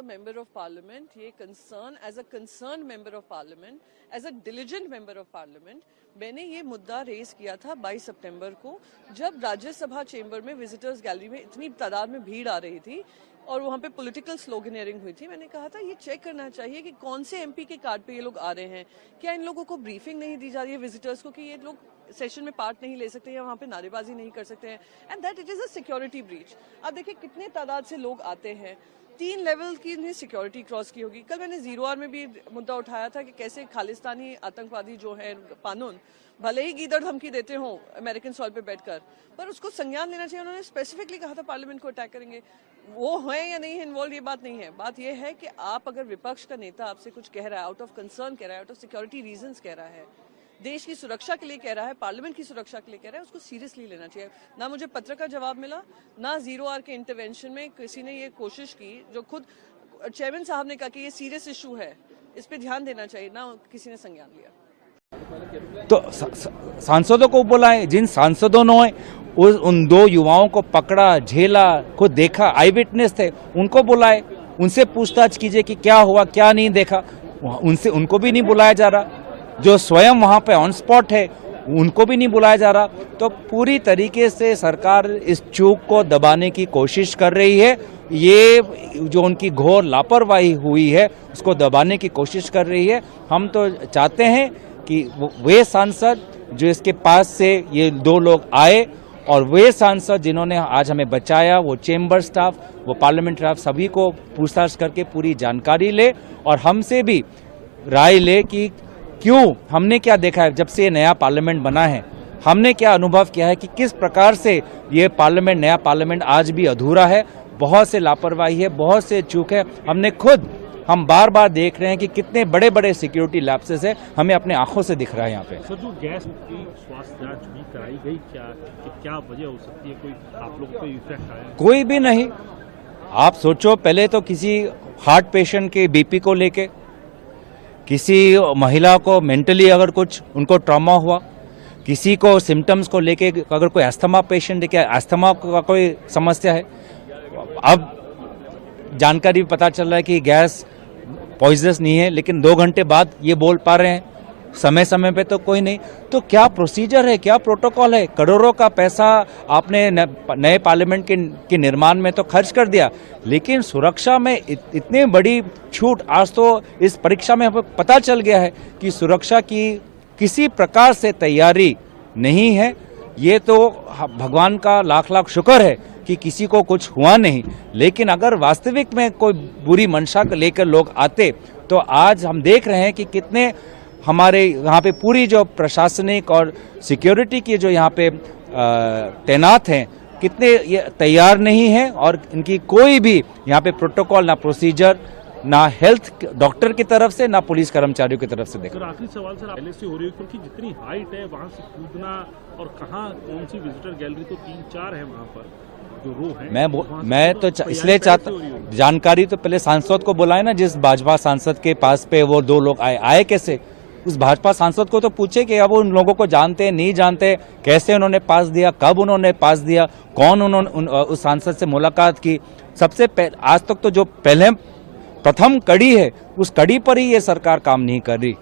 a member of parliament, ये concern as a concerned member of parliament, as a diligent member of parliament, मैंने ये मुद्दा raise किया था 22 सितंबर को, जब राज्यसभा चेंबर में विजिटर्स गैलरी में इतनी तादाद में भीड़ आ रही थी और वहाँ पे पॉलिटिकल स्लोगनेयरिंग हुई थी। मैंने कहा था ये चेक करना चाहिए कि कौन से एमपी के कार्ड पे ये लोग आ रहे हैं, क्या इन लोगों को ब्रीफिंग नहीं दी जा रही है विजिटर्स को कि ये लोग सेशन में पार्ट नहीं ले सकते या वहाँ पे नारेबाजी नहीं कर सकते हैं, and that it is a security breach. अब देखिए कितने तादाद से लोग आते हैं, 3 लेवल की इन्हें सिक्योरिटी क्रॉस की होगी। कल मैंने 0R में भी मुद्दा उठाया था कि कैसे खालिस्तानी आतंकवादी जो है पानून भले ही गीदड़ धमकी देते हों अमेरिकन सॉइल पे बैठकर, पर उसको संज्ञान लेना चाहिए। उन्होंने स्पेसिफिकली कहा था पार्लियामेंट को अटैक करेंगे। वो है या नहीं है इन्वॉल्व, ये बात नहीं है। बात ये है कि आप अगर विपक्ष का नेता आपसे कुछ कह रहा है, आउट ऑफ कंसर्न कह रहा है, आउट ऑफ सिक्योरिटी रीजंस कह रहा है, देश की सुरक्षा के लिए कह रहा है, पार्लियामेंट की सुरक्षा के लिए कह रहा है, उसको सीरियसली लेना चाहिए। ना मुझे पत्र का जवाब मिला, ना 0R के इंटरवेंशन में किसी ने ये कोशिश की, जो खुद चेयरमैन साहब ने कहा कि ये सीरियस इशू है, इस पे ध्यान देना चाहिए, ना किसी ने संज्ञान लिया। तो सांसदों को बुलाएं, जिन सांसदों ने उन 2 युवाओं को पकड़ा, झेला, खुद देखा, आई विटनेस थे, उनको बुलाए, उनसे पूछताछ कीजिए कि क्या हुआ, क्या नहीं देखा। उनको भी नहीं बुलाया जा रहा। जो स्वयं वहां पे ऑन स्पॉट है उनको भी नहीं बुलाया जा रहा। तो पूरी तरीके से सरकार इस चूक को दबाने की कोशिश कर रही है। ये जो उनकी घोर लापरवाही हुई है उसको दबाने की कोशिश कर रही है। हम तो चाहते हैं कि वे सांसद जो इसके पास से ये 2 लोग आए और वे सांसद जिन्होंने आज हमें बचाया, वो चेंबर स्टाफ, वो पार्लियामेंट स्टाफ, सभी को पूछताछ करके पूरी जानकारी ले और हमसे भी राय ले कि क्यों, हमने क्या देखा है जब से ये नया पार्लियामेंट बना है, हमने क्या अनुभव किया है कि किस प्रकार से ये पार्लियामेंट, नया पार्लियामेंट आज भी अधूरा है। बहुत से लापरवाही है, बहुत से चूक है। हम बार बार देख रहे हैं कि कितने बड़े बड़े सिक्योरिटी लैप्सेस है, हमें अपने आंखों से दिख रहा है यहाँ पे। सर, जो गैस की स्वास्थ्य जांच भी कराई गई, क्या वजह हो सकती है? कोई आप लोगों को इफेक्ट आया? कोई भी नहीं। आप सोचो, पहले तो किसी हार्ट पेशेंट के बीपी को लेके, किसी महिला को मेंटली अगर कुछ उनको ट्रॉमा हुआ, किसी को सिम्टम्स को लेके अगर कोई अस्थमा पेशेंट है, क्या अस्थमा का कोई समस्या है, अब जानकारी पता चल रहा है कि गैस पॉइजनस नहीं है, लेकिन 2 घंटे बाद ये बोल पा रहे हैं, समय समय पे तो कोई नहीं। तो क्या प्रोसीजर है, क्या प्रोटोकॉल है? करोड़ों का पैसा आपने नए पार्लियामेंट के निर्माण में तो खर्च कर दिया, लेकिन सुरक्षा में इतनी बड़ी छूट। आज तो इस परीक्षा में हमें पता चल गया है कि सुरक्षा की किसी प्रकार से तैयारी नहीं है। ये तो भगवान का लाख लाख शुक्र है कि किसी को कुछ हुआ नहीं, लेकिन अगर वास्तविक में कोई बुरी मंशा को लेकर लोग आते तो आज हम देख रहे हैं कि कितने हमारे यहाँ पे पूरी जो प्रशासनिक और सिक्योरिटी की जो यहाँ पे तैनात हैं, कितने ये तैयार नहीं है और इनकी कोई भी यहाँ पे प्रोटोकॉल, ना प्रोसीजर, ना हेल्थ डॉक्टर की तरफ से, ना पुलिस कर्मचारियों की तरफ से। देखो, आखिरी सवाल सर, पहले से हो रही है क्योंकि जितनी हाइट है वहाँ से कूदना, और कहाँ कौन सी विजिटर गैलरी, तो 3-4 है वहाँ पर जो रो है। मैं तो इसलिए चाहता, जानकारी तो पहले सांसद को बुलाए ना, जिस भाजपा सांसद के पास पे वो 2 लोग आए कैसे? उस भाजपा सांसद को तो पूछे कि अब उन लोगों को जानते हैं, नहीं जानते, कैसे उन्होंने पास दिया, कब उन्होंने पास दिया, कौन उन्होंने उस सांसद से मुलाकात की। सबसे आज तक तो जो प्रथम कड़ी है, उस कड़ी पर ही ये सरकार काम नहीं कर रही।